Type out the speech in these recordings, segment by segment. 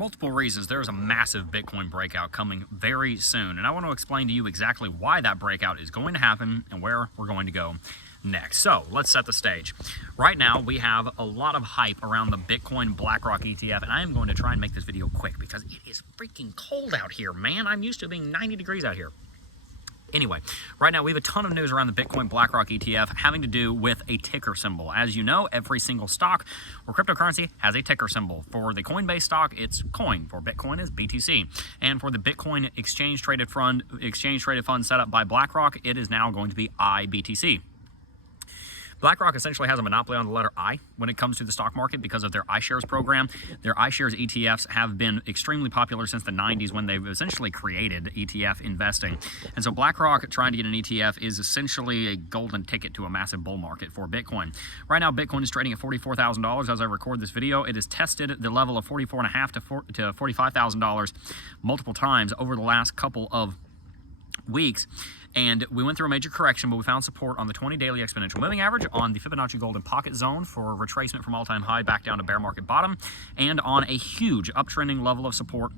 Multiple reasons there's a massive Bitcoin breakout coming very soon, and I want to explain to you exactly why that breakout is going to happen and where we're going to go next. So let's set the stage. Right now we have a lot of hype around the Bitcoin BlackRock ETF, and I am going to try and make this video quick because it is freaking cold out here, man. I'm used to it being 90 degrees out here. Anyway, right now we have a ton of news around the Bitcoin BlackRock ETF having to do with a ticker symbol. As you know, every single stock or cryptocurrency has a ticker symbol. For the Coinbase stock, it's coin. For Bitcoin, it's BTC. And for the Bitcoin exchange-traded fund set up by BlackRock, it is now going to be IBTC. BlackRock essentially has a monopoly on the letter I when it comes to the stock market because of their iShares program. Their iShares ETFs have been extremely popular since the 90s when they've essentially created ETF investing. And so BlackRock trying to get an ETF is essentially a golden ticket to a massive bull market for Bitcoin. Right now, Bitcoin is trading at $44,000 as I record this video. It has tested the level of $44,500 to $45,000 multiple times over the last couple of weeks. And we went through a major correction, but we found support on the 20 daily exponential moving average, on the Fibonacci golden pocket zone for retracement from all-time high back down to bear market bottom, and on a huge uptrending level of support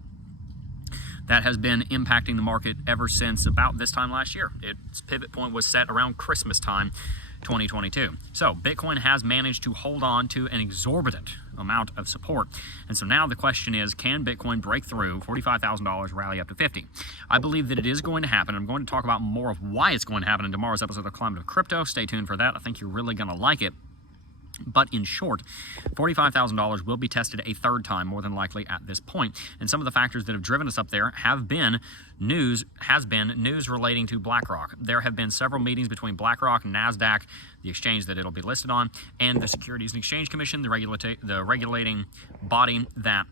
that has been impacting the market ever since about this time last year. Its pivot point was set around Christmas time 2022. So Bitcoin has managed to hold on to an exorbitant amount of support. And so now the question is, can Bitcoin break through $45,000, rally up to 50? I believe that it is going to happen. I'm going to talk about more of why it's going to happen in tomorrow's episode of Climate of Crypto. Stay tuned for that. I think you're really going to like it. But in short, $45,000 will be tested a third time, more than likely at this point. And some of the factors that have driven us up there have been news relating to BlackRock. There have been several meetings between BlackRock and NASDAQ, the exchange that it'll be listed on, and the Securities and Exchange Commission, the regulating body that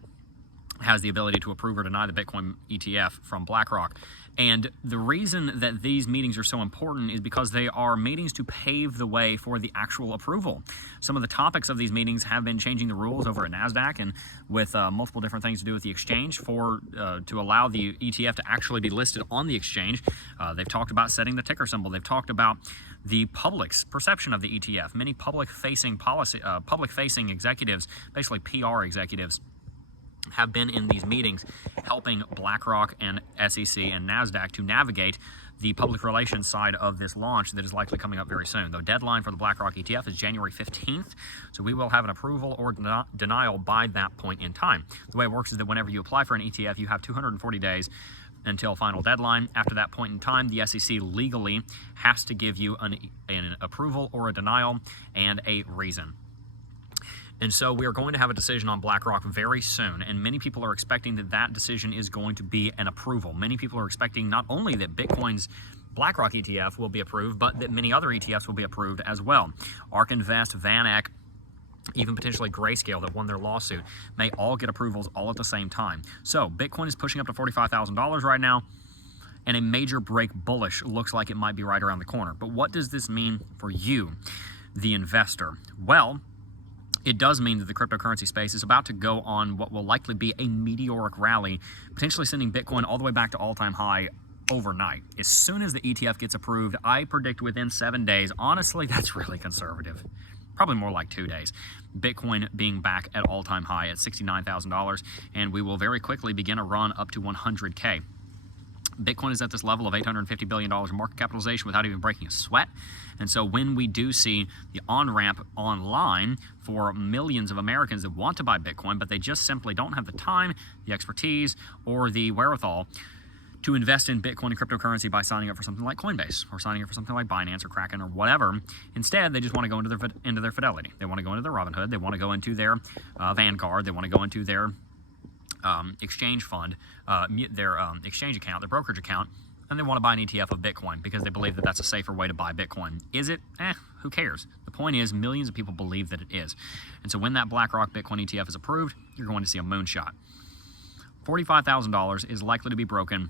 has the ability to approve or deny the Bitcoin ETF from BlackRock. And the reason that these meetings are so important is because they are meetings to pave the way for the actual approval. Some of the topics of these meetings have been changing the rules over at NASDAQ and with multiple different things to do with the exchange to allow the ETF to actually be listed on the exchange. They've talked about setting the ticker symbol. They've talked about the public's perception of the ETF. Many public-facing executives, basically PR executives, have been in these meetings helping BlackRock and SEC and NASDAQ to navigate the public relations side of this launch that is likely coming up very soon. The deadline for the BlackRock ETF is January 15th, so we will have an approval or denial by that point in time. The way it works is that whenever you apply for an ETF, you have 240 days until final deadline. After that point in time, the SEC legally has to give you an approval or a denial and a reason. And so we are going to have a decision on BlackRock very soon, and many people are expecting that that decision is going to be an approval. Many people are expecting not only that Bitcoin's BlackRock ETF will be approved, but that many other ETFs will be approved as well. ARK Invest, VanEck, even potentially Grayscale that won their lawsuit, may all get approvals all at the same time. So Bitcoin is pushing up to $45,000 right now, and a major break bullish looks like it might be right around the corner. But what does this mean for you, the investor? Well, it does mean that the cryptocurrency space is about to go on what will likely be a meteoric rally, potentially sending Bitcoin all the way back to all-time high overnight. As soon as the ETF gets approved, I predict within 7 days, honestly, that's really conservative, probably more like 2 days, Bitcoin being back at all-time high at $69,000, and we will very quickly begin a run up to 100K. Bitcoin is at this level of $850 billion in market capitalization without even breaking a sweat. And so when we do see the on-ramp online for millions of Americans that want to buy Bitcoin, but they just simply don't have the time, the expertise, or the wherewithal to invest in Bitcoin and cryptocurrency by signing up for something like Coinbase or signing up for something like Binance or Kraken or whatever. Instead, they just want to go into their Fidelity. They want to go into their Robinhood. They want to go into their Vanguard. They want to go into their exchange fund, their exchange account, their brokerage account, and they want to buy an ETF of Bitcoin because they believe that that's a safer way to buy Bitcoin. Is it? Who cares? The point is, millions of people believe that it is. And so when that BlackRock Bitcoin ETF is approved, you're going to see a moonshot. $45,000 is likely to be broken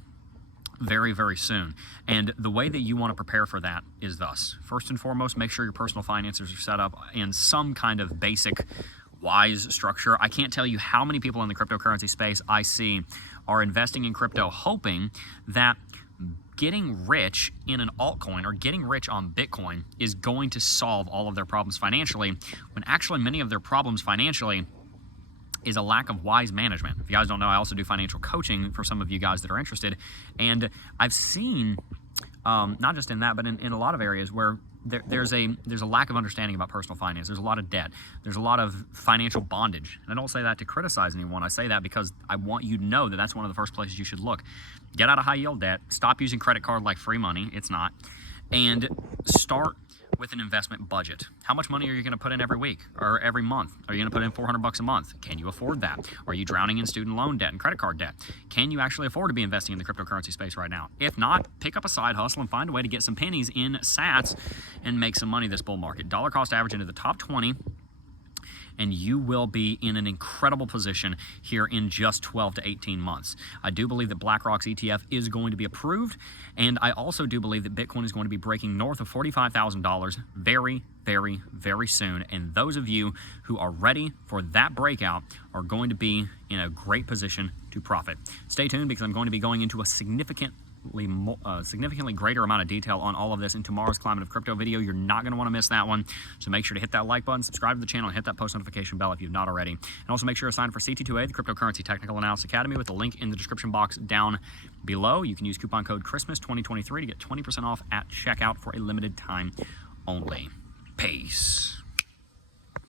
very, very soon. And the way that you want to prepare for that is thus. First and foremost, make sure your personal finances are set up in some kind of basic wise structure. I can't tell you how many people in the cryptocurrency space I see are investing in crypto hoping that getting rich in an altcoin or getting rich on Bitcoin is going to solve all of their problems financially, when actually many of their problems financially is a lack of wise management. If you guys don't know, I also do financial coaching for some of you guys that are interested. And I've seen, not just in that, but in a lot of areas where there's a lack of understanding about personal finance. There's a lot of debt. There's a lot of financial bondage. And I don't say that to criticize anyone. I say that because I want you to know that that's one of the first places you should look. Get out of high yield debt. Stop using credit card like free money. It's not. And start with an investment budget. How much money are you going to put in every week or every month? Are you going to put in $400 a month? Can you afford that? Are you drowning in student loan debt and credit card debt? Can you actually afford to be investing in the cryptocurrency space right now? If not, pick up a side hustle and find a way to get some pennies in sats and make some money this bull market. Dollar cost average into the top 20, and you will be in an incredible position here in just 12 to 18 months. I do believe that BlackRock's ETF is going to be approved, and I also do believe that Bitcoin is going to be breaking north of $45,000 very, very, very soon. And those of you who are ready for that breakout are going to be in a great position to profit. Stay tuned, because I'm going to be going into a significantly greater amount of detail on all of this in tomorrow's Climate of Crypto video. You're not going to want to miss that one. So make sure to hit that like button, subscribe to the channel, and hit that post notification bell if you've not already. And also make sure to sign up for CT2A, the Cryptocurrency Technical Analysis Academy, with the link in the description box down below. You can use coupon code CHRISTMAS2023 to get 20% off at checkout for a limited time only. Peace.